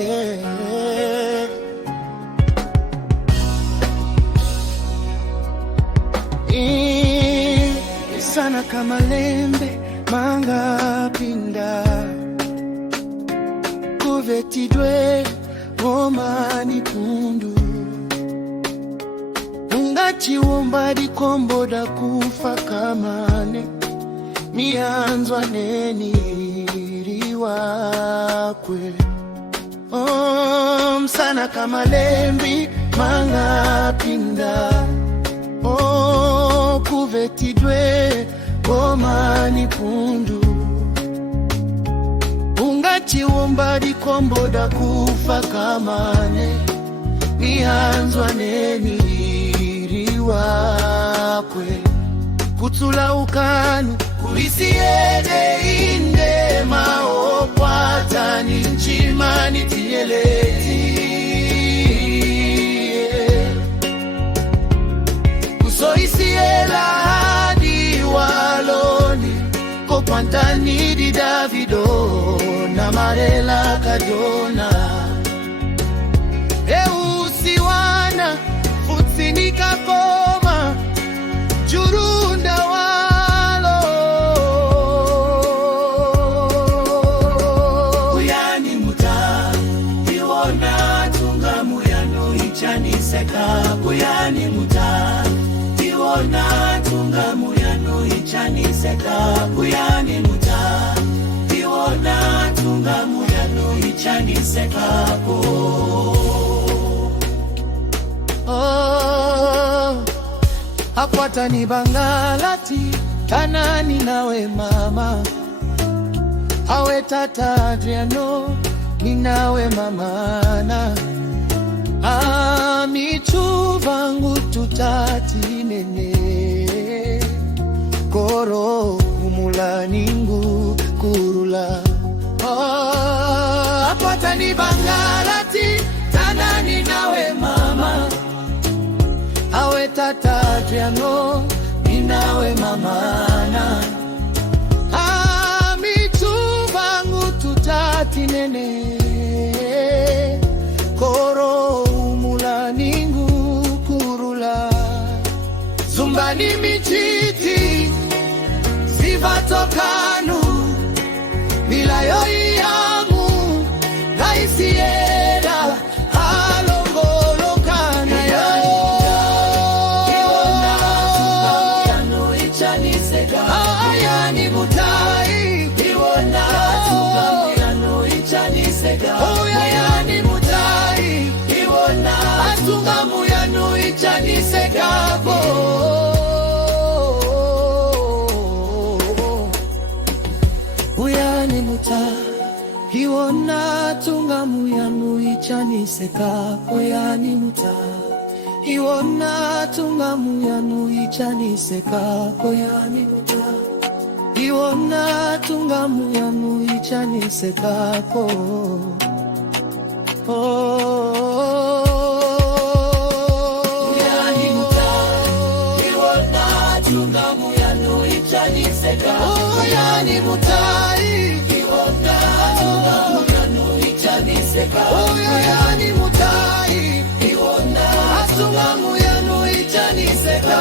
yeah. Sana kama lembe manga pinda kuvetidwe romani pundu ungachi wombadi komboda kufa kamane mianzwa neni riwakwe sana kama lembi manga pinda kuvetidwe romani pundu ungachi wombadi komboda kufa kamane mianzwa neni riwakwe kutula ukanu kulisiede inde maokwatani nchimani tieleti kusoisiela hadi waloni kopantani di Davido na Marela Kajona usiwana futsinika koma jurunda walo kuyani muta iwona tunga muyano ichaniseka kuyani muta iwona tunga muyano ichaniseka kuyani muta iwona tunga muyano ichaniseka akwata ni bangalati kanani nawe mama awe tata Adriano ni nawe mamana amichu vangu tutati nene koro umula ningu kurula akwata ni bangalati kanani nawe mama awe tata Adriano ninawe mamana amitu vangu tutati nene koro umula ningu kurula zumbani michiti sivatokanu milayo yangu naisiera yani mutai iwona atunga muyano ichanisekapo uyani mutai iwona atunga muyano ichanisekapo yani mutai iwona atunga muyano ichanisekapo yani mutai iwona tunga muyanu ichanisekapo yani mutai iwona tunga muyanu ichanisekapo yani mutai iwona tunga muyanu ichanisekapo yani mutai iwona tunga muyanu ichanisekapo